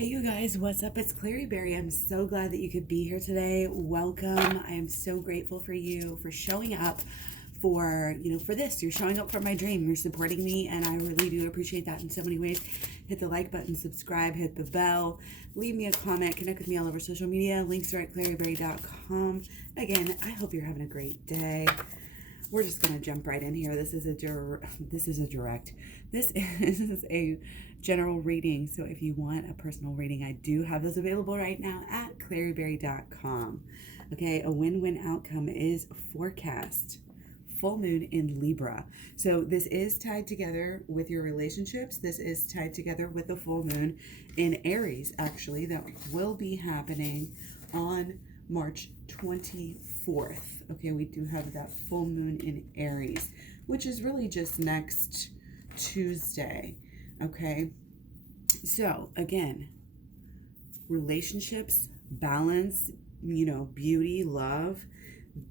Hey you guys, what's up? It's Clary Berry. I'm so glad that you could be here today. Welcome. I am so grateful for you for showing up for this. You're showing up for my dream. You're supporting me, and I really do appreciate that in so many ways. Hit the like button, subscribe, hit the bell, leave me a comment, connect with me all over social media. Links are at claryberry.com. Again, I hope you're having a great day. We're just going to jump right in here. This is a general reading. So if you want a personal reading, I do have those available right now at claryberry.com. Okay, a win-win outcome is forecast. Full moon in Libra. So this is tied together with your relationships. This is tied together with the full moon in Aries, actually, that will be happening on March 24th. Okay, we do have that full moon in Aries, which is really just next Tuesday. Okay, so again, relationships, balance, beauty, love.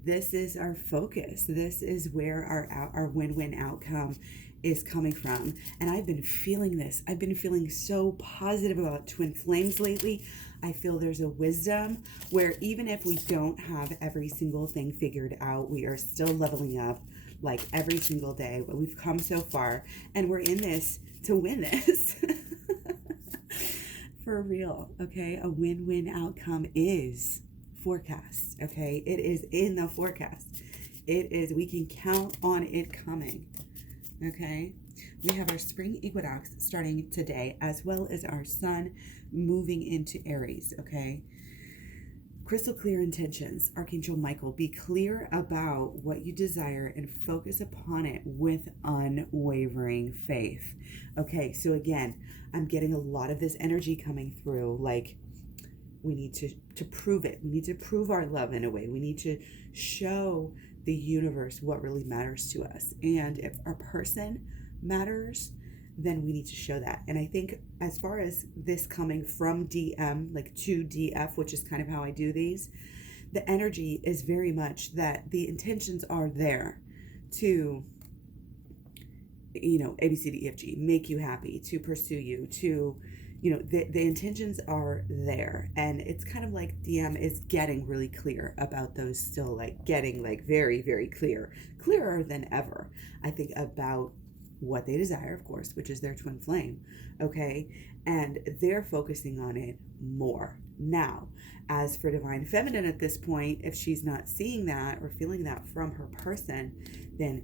This is our focus. This is where our win-win outcome is coming from. And I've been feeling this. I've been feeling so positive about twin flames lately. I feel there's a wisdom where even if we don't have every single thing figured out, we are still leveling up like every single day. But we've come so far, and we're in this to win this. For real, okay? A win-win outcome is forecast, okay? It is in the forecast. It is, we can count on it coming, okay? We have our spring equinox starting today, as well as our sun moving into Aries, okay? Crystal clear intentions. Archangel Michael, be clear about what you desire and focus upon it with unwavering faith. Okay, so again, I'm getting a lot of this energy coming through, like we need to prove it. We need to prove our love in a way. We need to show the universe what really matters to us. And if our person matters, then we need to show that. And I think as far as this coming from DM, like to DF, which is kind of how I do these, the energy is very much that the intentions are there to, A, B, C, D, E, F, G, make you happy, to pursue you, to, the intentions are there. And it's kind of like DM is getting really clear about those, still like getting like very, very clearer than ever, I think, about what they desire, of course, which is their twin flame, okay? And they're focusing on it more. Now, as for divine feminine at this point, if she's not seeing that or feeling that from her person, then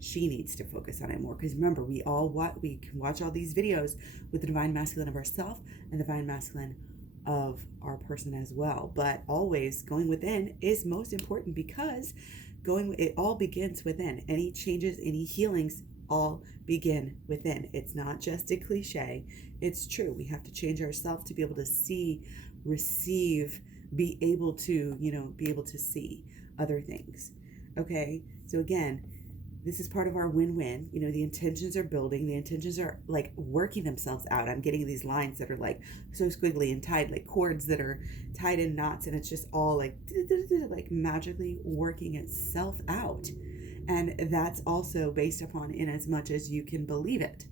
she needs to focus on it more. Because remember, we can watch all these videos with the divine masculine of ourselves and the divine masculine of our person as well. But always going within is most important, because it all begins within. Any changes, any healings, all begin within. It's not just a cliche. It's true. We have to change ourselves to be able to see, receive, be able to see other things. Okay. So again, this is part of our win-win. The intentions are building. The intentions are like working themselves out. I'm getting these lines that are like so squiggly and tied, like cords that are tied in knots. And it's just all like magically working itself out. And that's also based upon in as much as you can believe it.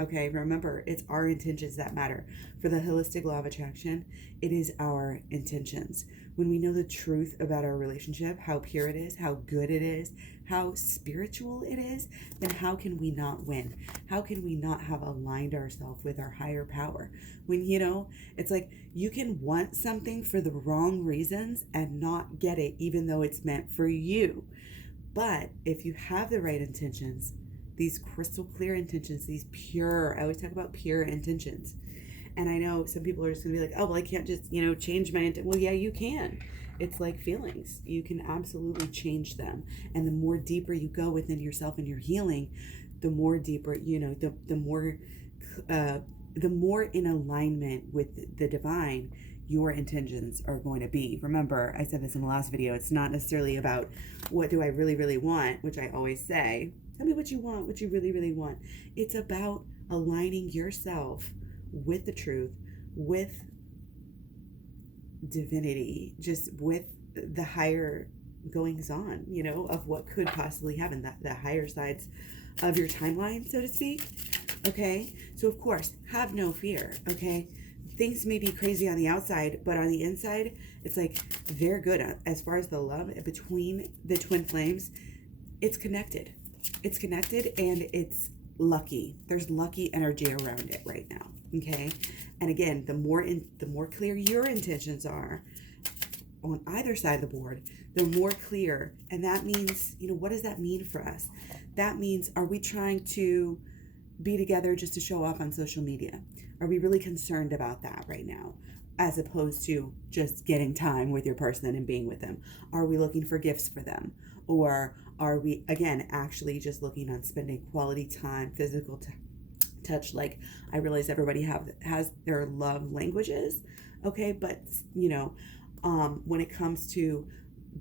Okay, remember, it's our intentions that matter. For the holistic law of attraction, it is our intentions. When we know the truth about our relationship, how pure it is, how good it is, how spiritual it is, then how can we not win? How can we not have aligned ourselves with our higher power? When, it's like you can want something for the wrong reasons and not get it, even though it's meant for you. But if you have the right intentions, these crystal clear intentions, these pure, I always talk about pure intentions. And I know some people are just going to be like, oh, well, I can't just, change my intent. Well, yeah, you can. It's like feelings. You can absolutely change them. And the more deeper you go within yourself and your healing, the more deeper, the more in alignment with the divine your intentions are going to be. Remember, I said this in the last video, it's not necessarily about what do I really, really want, which I always say. Tell me what you want, what you really, really want. It's about aligning yourself with the truth, with divinity, just with the higher goings on, of what could possibly happen, the higher sides of your timeline, so to speak. Okay, so of course, have no fear. Okay, things may be crazy on the outside, but on the inside, it's like they're good. As far as the love between the twin flames, it's connected. It's connected, and it's lucky. There's lucky energy around it right now. Okay. And again, the more clear your intentions are on either side of the board, the more clear. And that means, what does that mean for us? That means, are we trying to be together just to show off on social media? Are we really concerned about that right now, as opposed to just getting time with your person and being with them? Are we looking for gifts for them? Or are we, again, actually just looking on spending quality time, physical touch? Like, I realize everybody has their love languages, okay? But, when it comes to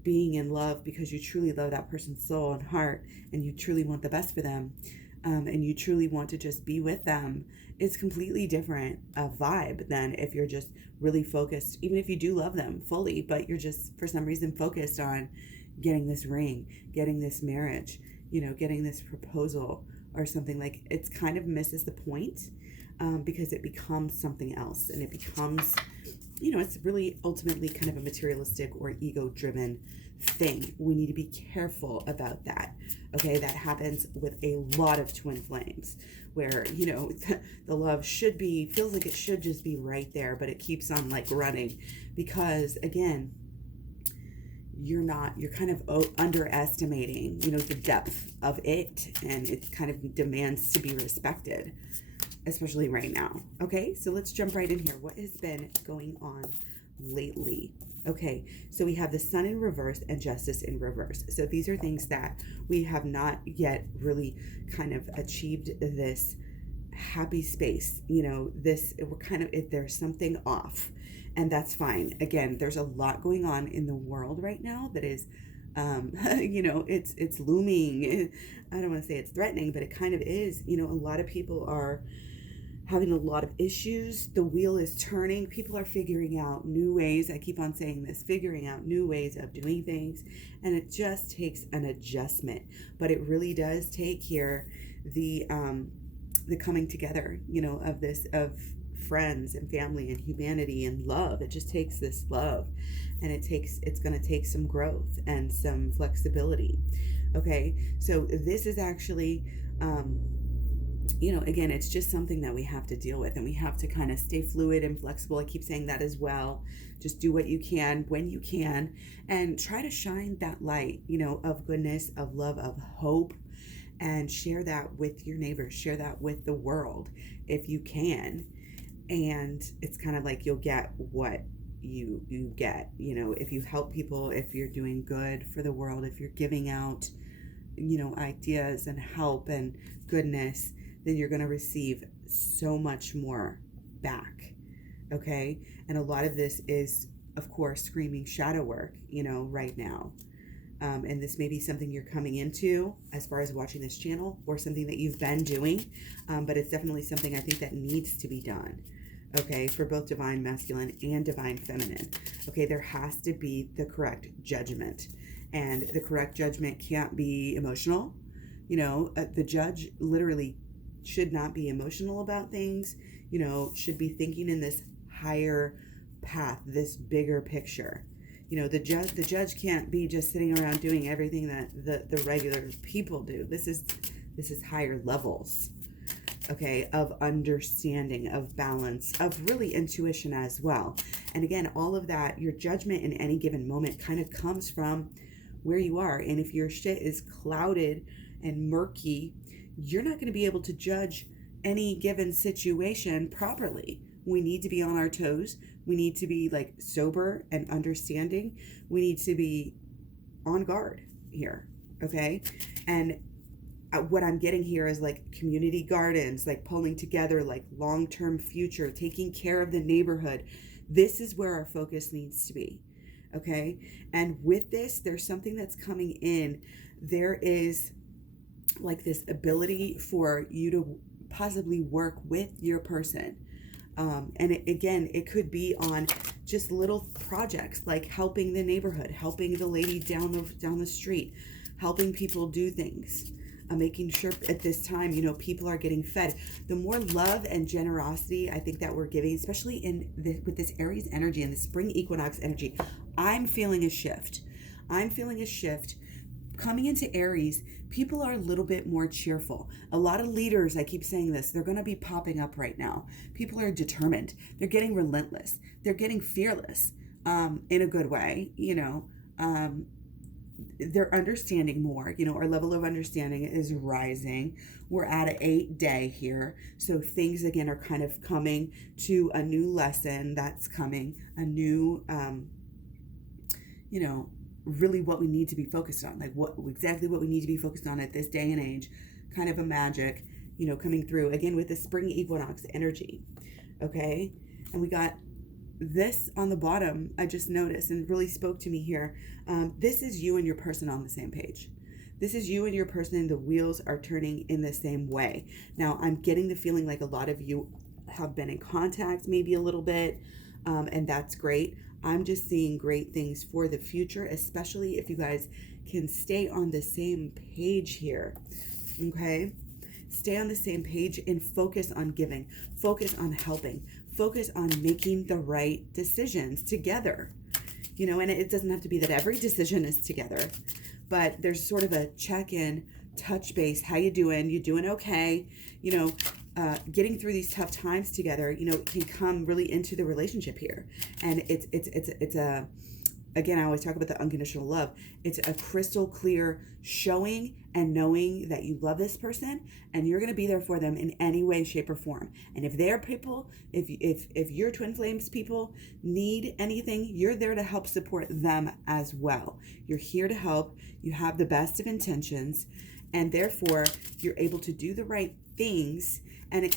being in love because you truly love that person's soul and heart, and you truly want the best for them, and you truly want to just be with them, it's completely different vibe than if you're just really focused, even if you do love them fully, but you're just for some reason focused on getting this ring, getting this marriage, getting this proposal or something. Like, it's kind of misses the point, because it becomes something else, and it becomes, it's really ultimately kind of a materialistic or ego-driven thing. We need to be careful about that. Okay, that happens with a lot of twin flames, where the love feels like it should just be right there, but it keeps on like running, because again, you're kind of underestimating the depth of it, and it kind of demands to be respected, especially right now. Okay, so let's jump right in here. What has been going on lately? Okay, so we have the Sun in reverse and Justice in reverse. So these are things that we have not yet really kind of achieved this happy space. There's something off, and that's fine. Again, there's a lot going on in the world right now that is, it's looming. I don't want to say it's threatening, but it kind of is. A lot of people are having a lot of issues. The wheel is turning. People are figuring out new ways. I keep on saying this, figuring out new ways of doing things. And it just takes an adjustment. But it really does take here the coming together, of friends and family and humanity and love. It just takes this love, and it's going to take some growth and some flexibility. Okay. So this is actually, again, it's just something that we have to deal with, and we have to kind of stay fluid and flexible. I keep saying that as well. Just do what you can when you can, and try to shine that light, of goodness, of love, of hope, and share that with your neighbors, share that with the world if you can. And it's kind of like you'll get what you get, if you help people, if you're doing good for the world, if you're giving out, ideas and help and goodness, then you're going to receive so much more back. Okay. And a lot of this is, of course, screaming shadow work, right now. And this may be something you're coming into as far as watching this channel, or something that you've been doing. But it's definitely something I think that needs to be done. Okay. For both divine masculine and divine feminine. Okay. There has to be the correct judgment, and the correct judgment can't be emotional. The judge literally should not be emotional about things, should be thinking in this higher path, this bigger picture. The judge can't be just sitting around doing everything that the regular people do. This is higher levels, okay, of understanding, of balance, of really intuition as well. And again, all of that, your judgment in any given moment kind of comes from where you are. And if your shit is clouded and murky, you're not going to be able to judge any given situation properly. We need to be on our toes. We need to be like sober and understanding. We need to be on guard here. Okay. And what I'm getting here is like community gardens, like pulling together, like long-term future, taking care of the neighborhood. This is where our focus needs to be. Okay. And with this, there's something that's coming in. There is like this ability for you to possibly work with your person. And it could be on just little projects, like helping the neighborhood, helping the lady down the street, helping people do things. making sure at this time, people are getting fed. The more love and generosity I think that we're giving, especially with this Aries energy and the spring equinox energy, I'm feeling a shift. Coming into Aries, people are a little bit more cheerful. A lot of leaders, I keep saying this, they're going to be popping up right now. People are determined. They're getting relentless. They're getting fearless, in a good way. They're understanding more. Our level of understanding is rising. We're at an 8-day here. So things, again, are kind of coming to a new lesson that's coming, a new, really what we need to be focused on, like exactly what we need to be focused on at this day and age, kind of a magic, coming through again with the spring equinox energy. Okay. And we got this on the bottom, I just noticed and really spoke to me here. This is you and your person on the same page. This is you and your person, and the wheels are turning in the same way. Now, I'm getting the feeling like a lot of you have been in contact maybe a little bit, and that's great. I'm just seeing great things for the future, especially if you guys can stay on the same page here, okay? Stay on the same page and focus on giving, focus on helping, focus on making the right decisions together, and it doesn't have to be that every decision is together, but there's sort of a check-in, touch base. How you doing? You doing okay? Getting through these tough times together, can come really into the relationship here. And it's a, again, I always talk about the unconditional love. It's a crystal clear showing and knowing that you love this person and you're going to be there for them in any way, shape, or form. And if they're people, if your twin flames people need anything, you're there to help support them as well. You're here to help. You have the best of intentions, and therefore you're able to do the right things. And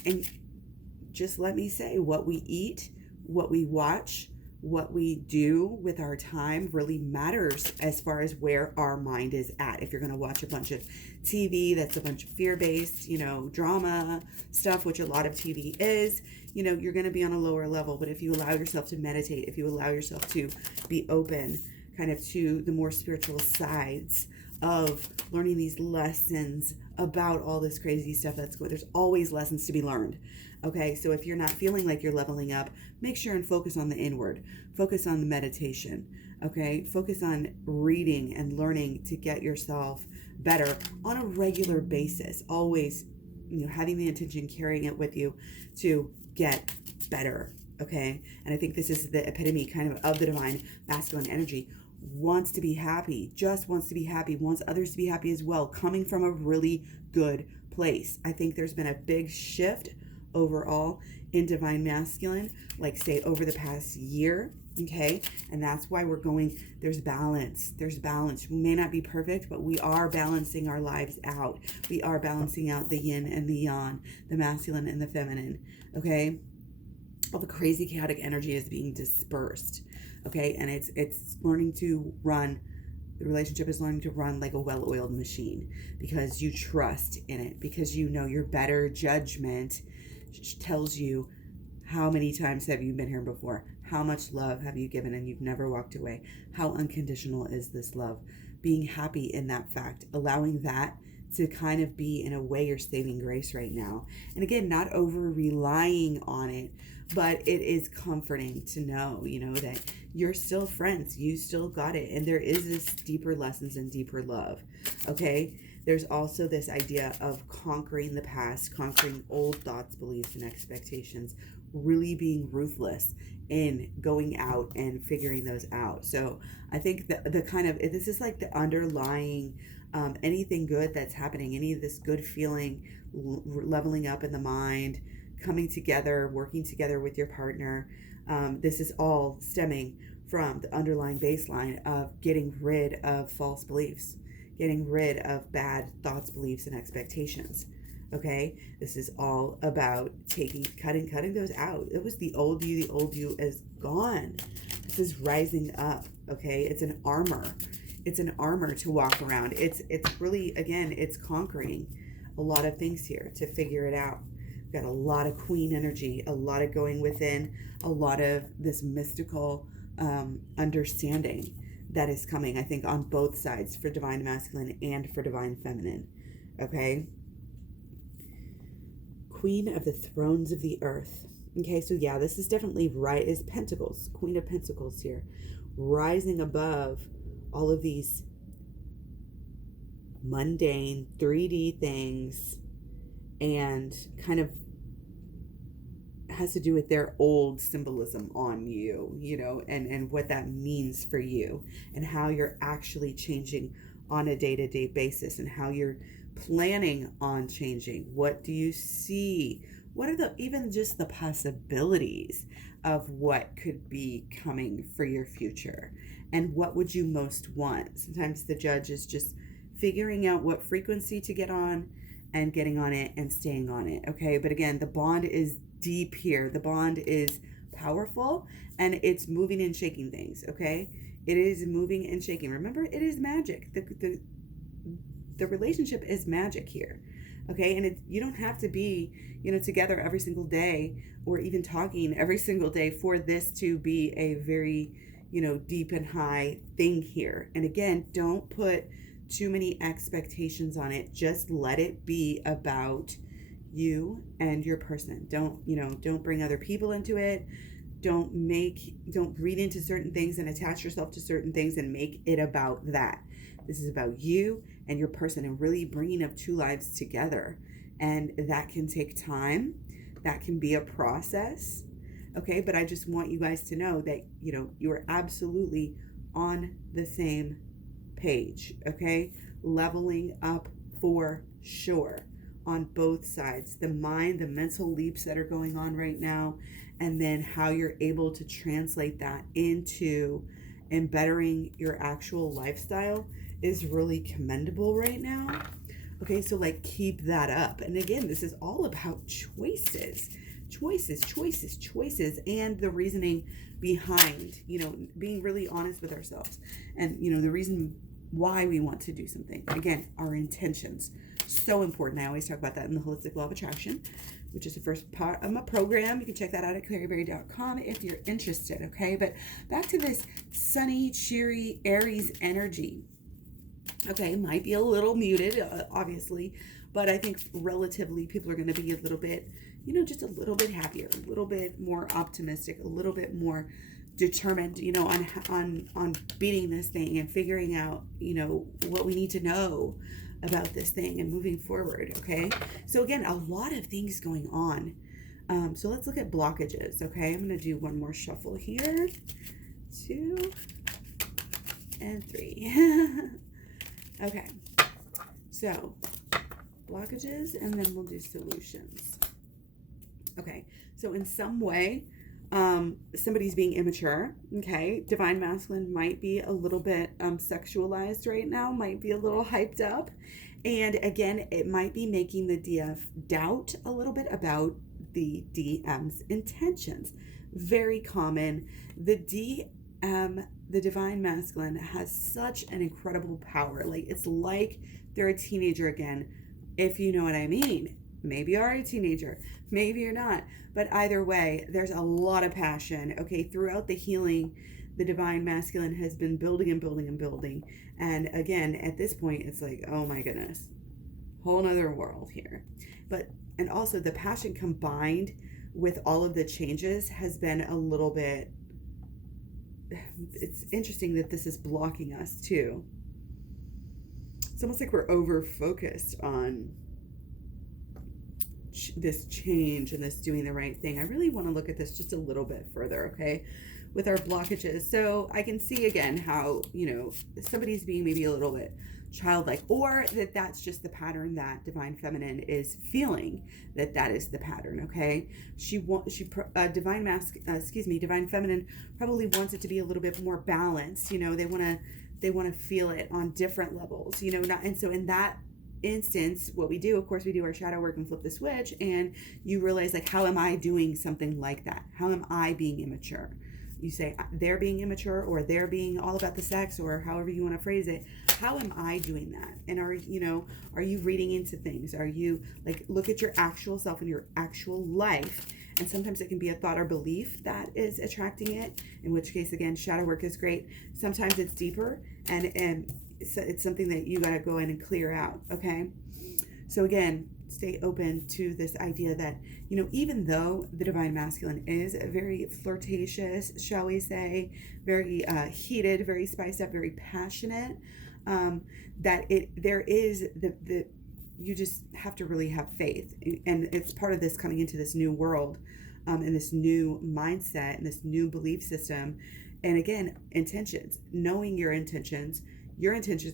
just let me say, what we eat, what we watch, what we do with our time really matters as far as where our mind is at. If you're going to watch a bunch of TV that's a bunch of fear-based, drama stuff, which a lot of TV is, you're going to be on a lower level. But if you allow yourself to meditate, if you allow yourself to be open kind of to the more spiritual sides of learning these lessons about all this crazy stuff that's going, there's always lessons to be learned. Okay, so if you're not feeling like you're leveling up, make sure and focus on the inward, focus on the meditation. Okay, focus on reading and learning to get yourself better on a regular basis. Always, having the intention, carrying it with you to get better. Okay, and I think this is the epitome kind of the divine masculine energy. Wants to be happy, just wants to be happy, wants others to be happy as well, coming from a really good place. I think there's been a big shift overall in divine masculine, like say over the past year, okay? And that's why we're going, there's balance. We may not be perfect, but we are balancing our lives out. We are balancing out the yin and the yang, the masculine and the feminine, okay? All the crazy chaotic energy is being dispersed. Okay, and it's learning to run, the relationship is learning to run like a well-oiled machine because you trust in it, because your better judgment tells you how many times have you been here before, how much love have you given and you've never walked away, how unconditional is this love, being happy in that fact, allowing that to kind of be in a way your saving grace right now. And again, not over relying on it, but it is comforting to know, that you're still friends, you still got it. And there is this deeper lessons and deeper love. Okay. There's also this idea of conquering the past, conquering old thoughts, beliefs, and expectations, really being ruthless in going out and figuring those out. So I think that this is like the underlying, anything good that's happening, any of this good feeling, leveling up in the mind, coming together, working together with your partner. This is all stemming from the underlying baseline of getting rid of false beliefs, getting rid of bad thoughts, beliefs, and expectations. Okay, this is all about cutting those out. It was the old you is gone. This is rising up. Okay, it's an armor. It's an armor to walk around. It's really, again, it's conquering a lot of things here to figure it out. We've got a lot of queen energy, a lot of going within, a lot of this mystical understanding that is coming, I think, on both sides for divine masculine and for divine feminine. Okay. Queen of the thrones of the earth. Okay, so yeah, this is definitely right, is Pentacles, Queen of Pentacles here, rising above all of these mundane 3D things, and kind of has to do with their old symbolism on you, you know, and what that means for you, and how you're actually changing on a day-to-day basis, and how you're planning on changing. What do you see? What are the, even just the possibilities of what could be coming for your future, and what would you most want? Sometimes the Judge is just figuring out what frequency to get on, and getting on it and staying on it. Okay, but again, the bond is deep here. The bond is powerful, and it's moving and shaking things. Okay, it is moving and shaking. Remember, it is magic. The relationship is magic here. Okay, and you don't have to be, you know, together every single day, or even talking every single day, for this to be a very, you know, deep and high thing here. And again, don't put too many expectations on it. Just let it be about you and your person. Don't bring other people into it. Don't read into certain things and attach yourself to certain things and make it about that. This is about you and your person, and really bringing up two lives together. And that can take time. That can be a process. Okay, but I just want you guys to know that, you know, you are absolutely on the same page. Okay, leveling up for sure on both sides. The mind, the mental leaps that are going on right now, and then how you're able to translate that into and bettering your actual lifestyle is really commendable right now. Okay, so like, keep that up. And again, this is all about choices, and the reasoning behind, you know, being really honest with ourselves, and, you know, the reason why we want to do something. Again, our intentions, so important. I always talk about that in the Holistic Law of Attraction, which is the first part of my program. You can check that out at claryberry.com if you're interested. Okay, but back to this sunny, cheery Aries energy. Okay, might be a little muted, obviously, but I think relatively people are going to be a little bit, you know, just a little bit happier, a little bit more optimistic, a little bit more determined, you know, on beating this thing and figuring out, you know, what we need to know about this thing and moving forward. Okay, so again, a lot of things going on. So let's look at blockages. Okay, I'm going to do one more shuffle here. 2 and 3. Okay, so blockages, and then we'll do solutions. Okay, so in some way, somebody's being immature. Okay, divine masculine might be a little bit sexualized right now, might be a little hyped up, and again, it might be making the DF doubt a little bit about the DM's intentions. Very common. The DM, the divine masculine, has such an incredible power. Like, it's like they're a teenager again, if you know what I mean. Maybe you are a teenager, maybe you're not, but either way, there's a lot of passion. Okay, throughout the healing, the divine masculine has been building and building and building, and again, at this point, it's like, oh my goodness, whole nother world here. And also the passion combined with all of the changes has been a little bit, it's interesting that this is blocking us too. It's almost like we're over focused on this change and this doing the right thing. I really want to look at this just a little bit further, okay, with our blockages. So I can see again how, you know, somebody's being maybe a little bit childlike, or that's just the pattern that divine feminine is feeling, that is the pattern. Okay, divine feminine probably wants it to be a little bit more balanced. You know, they want to feel it on different levels, you know, and so in that instance, what we do, of course, we do our shadow work and flip the switch, and you realize, like, how am I doing something like that? How am I being immature? You say they're being immature, or they're being all about the sex, or however you want to phrase it. How am I doing that? And are you reading into things? Are you, like, look at your actual self and your actual life? And sometimes it can be a thought or belief that is attracting it, in which case, again, shadow work is great. Sometimes it's deeper, and it's something that you got to go in and clear out. Okay, So again, stay open to this idea that, even though the divine masculine is very flirtatious, shall we say, very heated, very spiced up, very passionate, that there is the you just have to really have faith, and it's part of this coming into this new world, and this new mindset and this new belief system. And again, intentions, knowing your intentions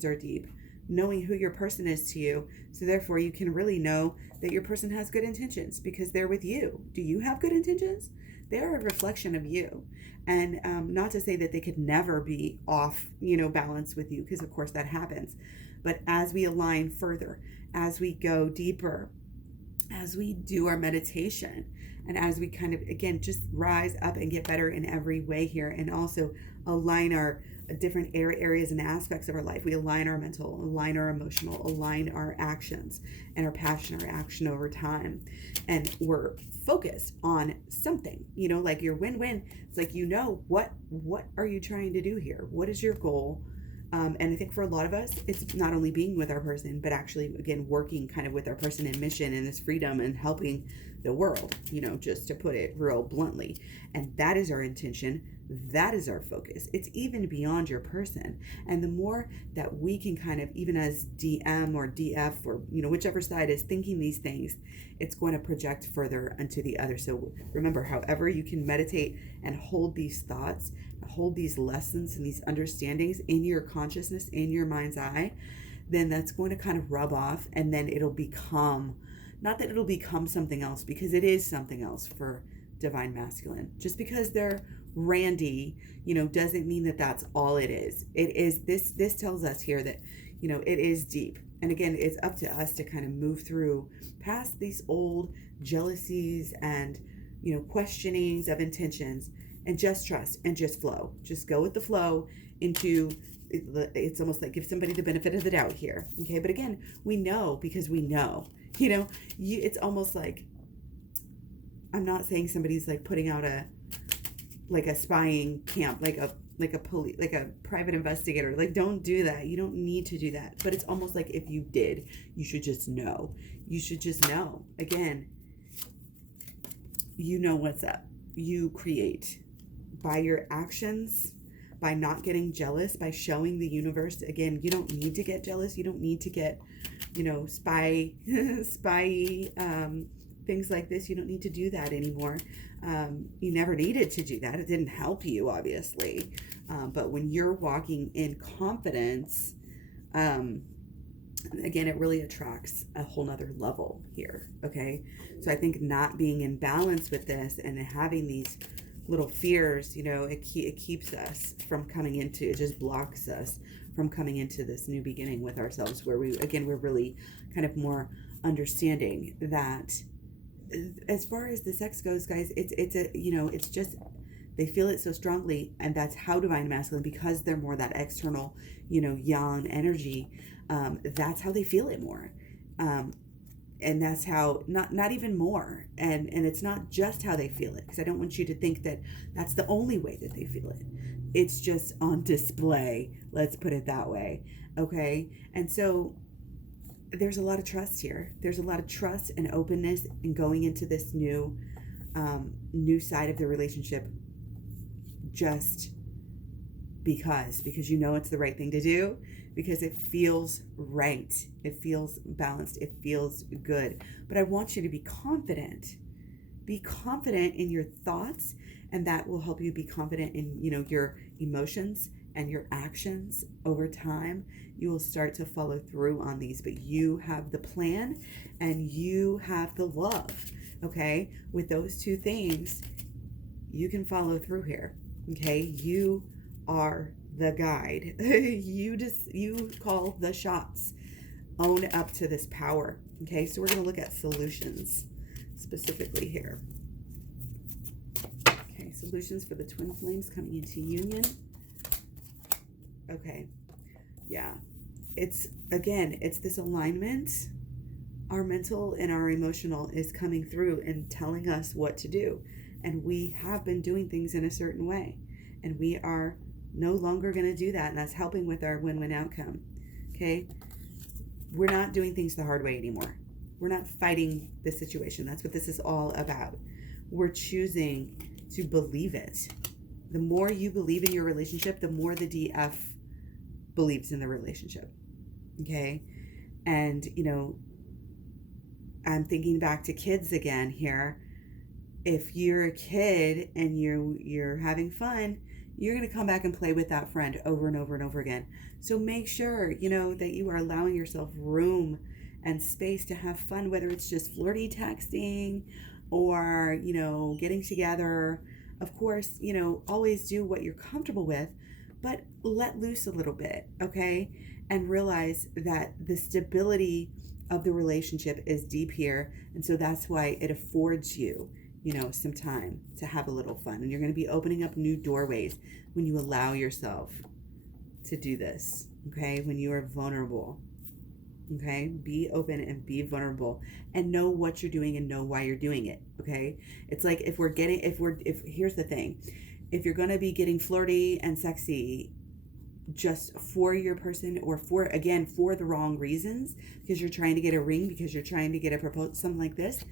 are deep, knowing who your person is to you. So therefore you can really know that your person has good intentions because they're with you. Do you have good intentions? They're a reflection of you. And not to say that they could never be off, balance with you, because of course that happens. But as we align further, as we go deeper, as we do our meditation, and as we kind of, again, just rise up and get better in every way here, and also align our different areas and aspects of our life. We align our mental, align our emotional, align our actions and our passion, our action over time. And we're focused on something, like your win-win. It's like, what are you trying to do here? What is your goal? And I think for a lot of us, it's not only being with our person, but actually, again, working kind of with our person in mission and this freedom and helping the world, just to put it real bluntly. And that is our intention. That is our focus. It's even beyond your person. And the more that we can kind of, even as DM or DF or, whichever side is thinking these things, it's going to project further onto the other. So remember, however you can meditate and hold these thoughts, hold these lessons and these understandings in your consciousness, in your mind's eye, then that's going to kind of rub off, and then it'll become, not that it'll become something else, because it is something else for divine masculine. Just because they're randy, doesn't mean that that's all it is. It is, this tells us here that, it is deep. And again, it's up to us to kind of move through past these old jealousies and, questionings of intentions, and just trust and just flow. Just go with the flow into, it's almost like give somebody the benefit of the doubt here. Okay. But again, we know because we know, it's almost like, I'm not saying somebody's like putting out a spying camp, like a police, like a private investigator. Like, don't do that. You don't need to do that. But it's almost like if you did, you should just know. You should just know. Again, what's up. You create by your actions, by not getting jealous, by showing the universe. Again, you don't need to get jealous. You don't need to get, spy things like this. You don't need to do that anymore. You never needed to do that. It didn't help you, obviously. But when you're walking in confidence, again, it really attracts a whole nother level here. Okay. So I think not being in balance with this and having these little fears, it keeps us from coming into, it just blocks us from coming into this new beginning with ourselves, where we're really kind of more understanding that as far as the sex goes, guys, it's just, they feel it so strongly, and that's how divine masculine, because they're more that external, yang energy, that's how they feel it more. And that's how, not even more. And it's not just how they feel it, because I don't want you to think that that's the only way that they feel it. It's just on display. Let's put it that way. Okay. And so there's a lot of trust here. There's a lot of trust and openness in going into this new side of the relationship, just because it's the right thing to do, because it feels right. It feels balanced. It feels good. But I want you to be confident. Be confident in your thoughts, and that will help you be confident in, your emotions and your actions over time. You will start to follow through on these, but you have the plan and you have the love. Okay. With those two things, you can follow through here. Okay. You are the guide. You call the shots. Own up to this power. Okay. So we're going to look at solutions specifically here. Okay. Solutions for the twin flames coming into union. Okay. Yeah. It's this alignment. Our mental and our emotional is coming through and telling us what to do. And we have been doing things in a certain way. And we are no longer going to do that. And that's helping with our win-win outcome. Okay. We're not doing things the hard way anymore. We're not fighting the situation. That's what this is all about. We're choosing to believe it. The more you believe in your relationship, the more the DF believes in the relationship. Okay? And, I'm thinking back to kids again here. If you're a kid and you're having fun, you're going to come back and play with that friend over and over and over again. So make sure, that you are allowing yourself room and space to have fun, whether it's just flirty texting or, getting together. Of course, always do what you're comfortable with, but let loose a little bit, okay? And realize that the stability of the relationship is deep here. And so that's why it affords you, some time to have a little fun. And you're going to be opening up new doorways when you allow yourself to do this, okay? When you are vulnerable, okay? Be open and be vulnerable and know what you're doing and know why you're doing it, okay? It's like if here's the thing. If you're going to be getting flirty and sexy just for your person or for the wrong reasons, because you're trying to get a ring, because you're trying to get a proposal, something like this,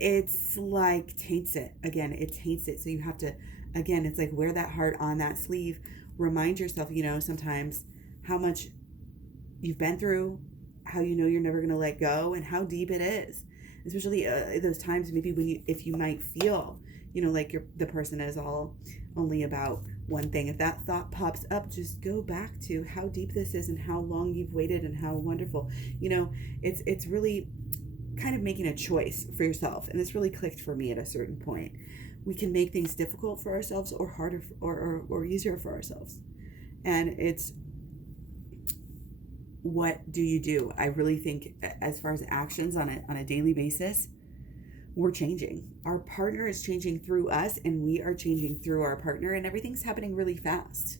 it's like taints it. It taints it. So you have to, it's like wear that heart on that sleeve. Remind yourself, sometimes how much you've been through, how you're never going to let go, and how deep it is. Especially those times maybe if you might feel, like the person is all only about one thing. If that thought pops up, just go back to how deep this is and how long you've waited and how wonderful. It's really kind of making a choice for yourself. And this really clicked for me at a certain point. We can make things difficult for ourselves or harder or easier for ourselves. And it's, what do you do? I really think as far as actions on a daily basis, we're changing. Our partner is changing through us and we are changing through our partner, and everything's happening really fast.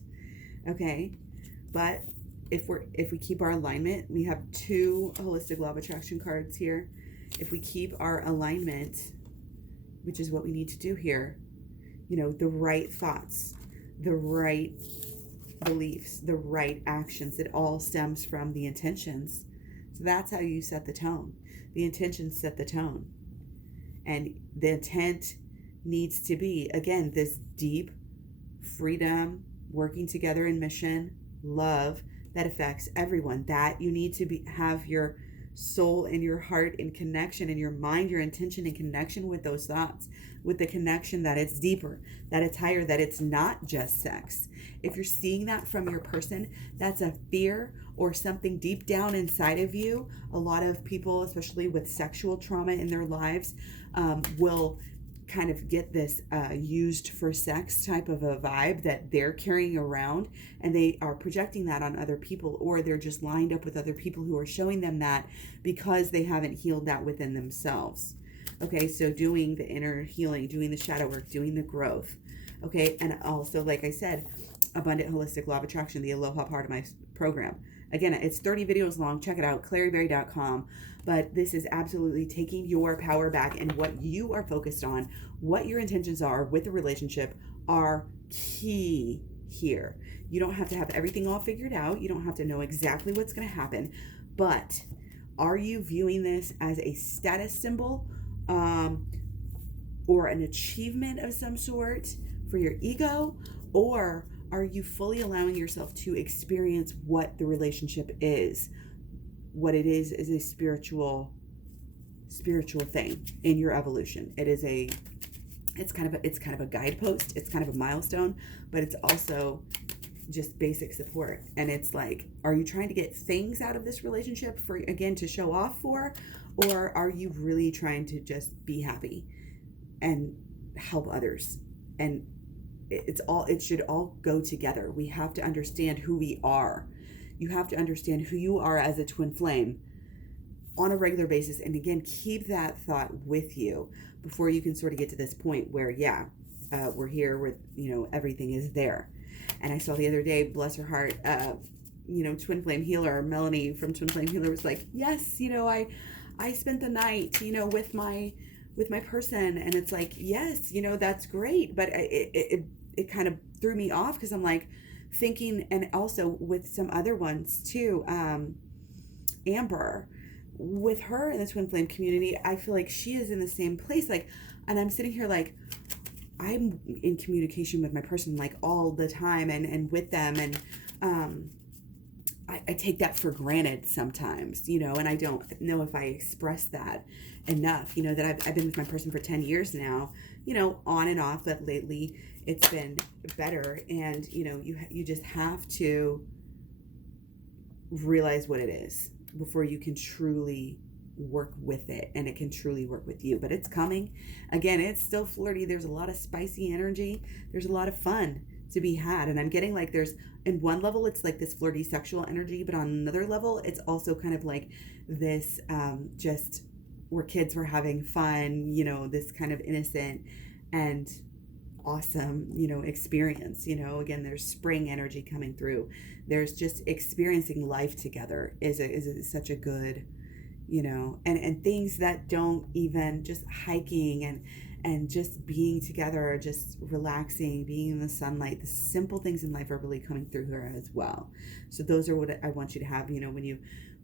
Okay? But if we keep our alignment, we have 2 holistic law of attraction cards here. If we keep our alignment, which is what we need to do here, the right thoughts, the right beliefs, the right actions, it all stems from the intentions. So that's how you set the tone. The intentions set the tone. And the intent needs to be, again, this deep freedom, working together in mission, love that affects everyone. That you need to have your soul and your heart in connection, and your mind, your intention in connection with those thoughts, with the connection that it's deeper, that it's higher, that it's not just sex. If you're seeing that from your person, that's a fear or something deep down inside of you. A lot of people, especially with sexual trauma in their lives, will kind of get this used for sex type of a vibe that they're carrying around, and they are projecting that on other people, or they're just lined up with other people who are showing them that because they haven't healed that within themselves. Okay, so doing the inner healing, doing the shadow work, doing the growth. Okay, and also, like I said, Abundant Holistic Law of Attraction, the Aloha part of my program. Again, it's 30 videos long. Check it out, claryberry.com. But this is absolutely taking your power back, and what you are focused on, what your intentions are with the relationship are key here. You don't have to have everything all figured out. You don't have to know exactly what's going to happen. But are you viewing this as a status symbol or an achievement of some sort for your ego? Or are you fully allowing yourself to experience what the relationship is? What it is a spiritual thing in your evolution. It's kind of a guidepost. It's kind of a milestone, but it's also just basic support. And it's like, are you trying to get things out of this relationship to show off for, or are you really trying to just be happy and help others? And it should all go together. We have to understand who we are. You have to understand who you are as a twin flame on a regular basis. And again, keep that thought with you before you can sort of get to this point where, we're here with, everything is there. And I saw the other day, bless her heart, Twin Flame Healer, Melanie from Twin Flame Healer was like, yes, I spent the night, with my person. And it's like, yes, that's great. But it kind of threw me off, because I'm like thinking, and also with some other ones too, Amber, with her in the twin flame community, I feel like she is in the same place. Like, and I'm sitting here like, I'm in communication with my person like all the time and with them. And I take that for granted sometimes, and I don't know if I express that enough, that I've been with my person for 10 years now, on and off, but lately it's been better. And, you just have to realize what it is before you can truly work with it, and it can truly work with you. But it's coming. Again, it's still flirty. There's a lot of spicy energy. There's a lot of fun to be had. And I'm getting like there's, in one level, it's like this flirty sexual energy, but on another level, it's also kind of like this just where kids were having fun, this kind of innocent and awesome, experience. Again, there's spring energy coming through. There's just experiencing life together is such a good, and things that don't even, just hiking and just being together, just relaxing, being in the sunlight. The simple things in life are really coming through here as well. So those are what I want you to have, when you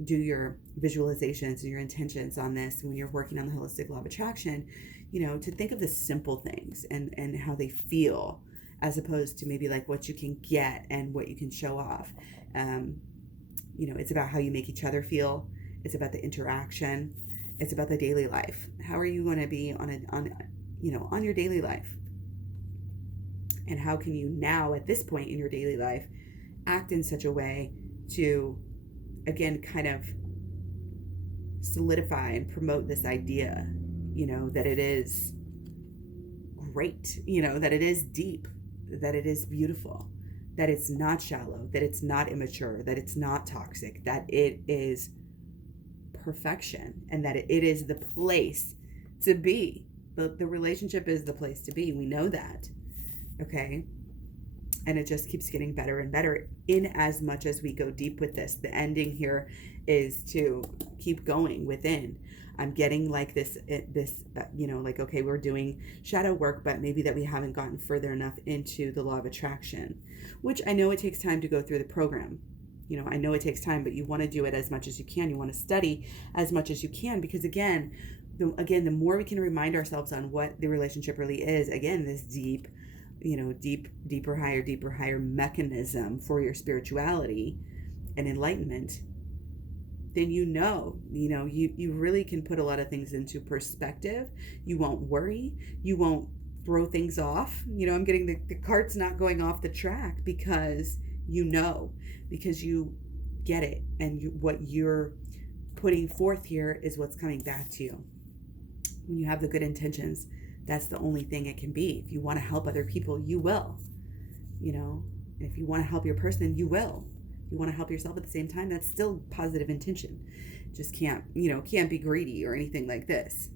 do your visualizations and your intentions on this, when you're working on the holistic law of attraction, to think of the simple things and how they feel, as opposed to maybe like what you can get and what you can show off. It's about how you make each other feel. It's about the interaction. It's about the daily life. How are you going to be on your daily life? And how can you now, at this point in your daily life, act in such a way to, again, kind of solidify and promote this idea, that it is great, that it is deep, that it is beautiful, that it's not shallow, that it's not immature, that it's not toxic, that it is perfection, and that it is the place to be. The relationship is the place to be. We know that. Okay. And it just keeps getting better and better in as much as we go deep with this. The ending here is to keep going within. I'm getting like this, like, okay, we're doing shadow work, but maybe that we haven't gotten further enough into the law of attraction, which I know it takes time to go through the program. I know it takes time, but you want to do it as much as you can. You want to study as much as you can, because again, the more we can remind ourselves on what the relationship really is, again, this deep, deeper, higher mechanism for your spirituality and enlightenment, then you really can put a lot of things into perspective. You won't worry. You won't throw things off. I'm getting the cart's not going off the track because because you get it, and what you're putting forth here is what's coming back to you. When you have the good intentions, that's the only thing it can be. If you want to help other people, you will. If you want to help your person, you will. If you want to help yourself at the same time, that's still positive intention. Just can't be greedy or anything like this.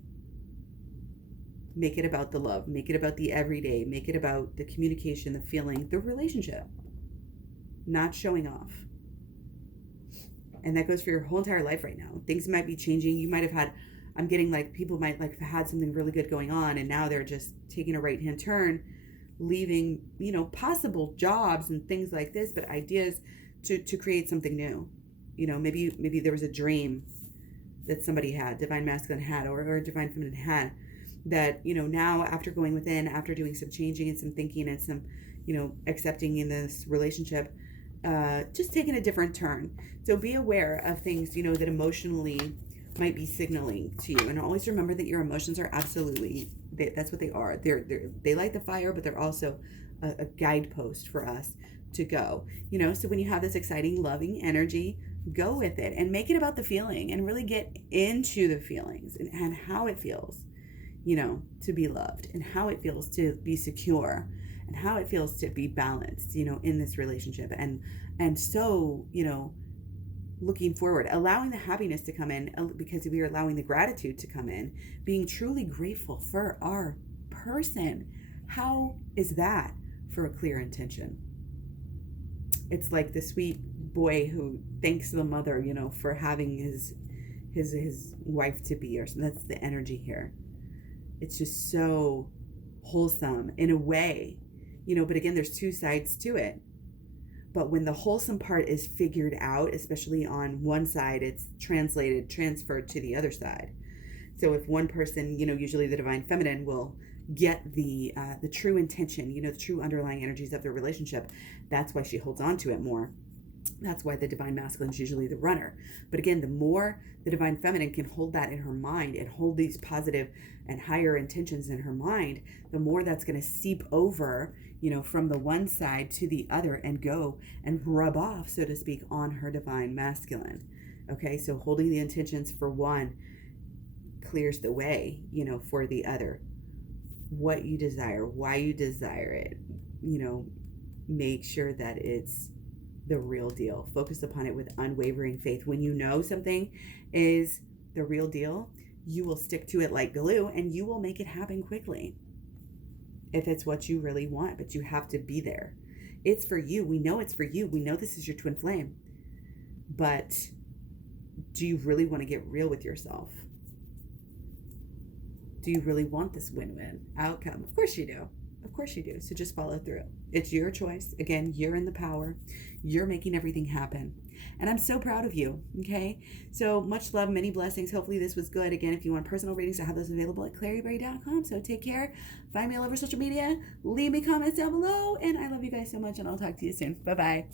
Make it about the love. Make it about the everyday. Make it about the communication, the feeling, the relationship. Not showing off. And that goes for your whole entire life right now. Things might be changing. You might have had, I'm getting like people might like have had something really good going on, and now they're just taking a right hand turn, leaving, possible jobs and things like this, but ideas to create something new. Maybe there was a dream that somebody had, divine masculine had, or divine feminine had, that, now after going within, after doing some changing and some thinking and some, accepting in this relationship, just taking a different turn. So be aware of things, that emotionally might be signaling to you. And always remember that your emotions are absolutely, that's what they are. They light the fire, but they're also a guidepost for us to go. So when you have this exciting, loving energy, go with it and make it about the feeling, and really get into the feelings and how it feels, to be loved, and how it feels to be secure, and how it feels to be balanced, in this relationship. And so, looking forward, allowing the happiness to come in, because we are allowing the gratitude to come in, being truly grateful for our person. How is that for a clear intention? It's like the sweet boy who thanks the mother, for having his wife to be, or something. That's the energy here. It's just so wholesome in a way, but again, there's two sides to it. But when the wholesome part is figured out, especially on one side, it's transferred to the other side. So if one person, usually the divine feminine will get the true intention, the true underlying energies of their relationship. That's why she holds on to it more. That's why the divine masculine is usually the runner. But again, the more the divine feminine can hold that in her mind and hold these positive and higher intentions in her mind, the more that's going to seep over, from the one side to the other and go and rub off, so to speak, on her divine masculine. Okay, so holding the intentions for one clears the way, for the other. What you desire, why you desire it, make sure that it's the real deal. Focus upon it with unwavering faith. When you know something is the real deal, you will stick to it like glue and you will make it happen quickly. If it's what you really want, but you have to be there. It's for you. We know it's for you. We know this is your twin flame. But do you really want to get real with yourself? Do you really want this win-win outcome? Of course you do. Of course you do. So just follow through. It's your choice. Again, you're in the power. You're making everything happen. And I'm so proud of you. Okay. So much love, many blessings. Hopefully this was good. Again, if you want personal readings, I have those available at claryberry.com. So take care. Find me all over social media. Leave me comments down below. And I love you guys so much. And I'll talk to you soon. Bye-bye.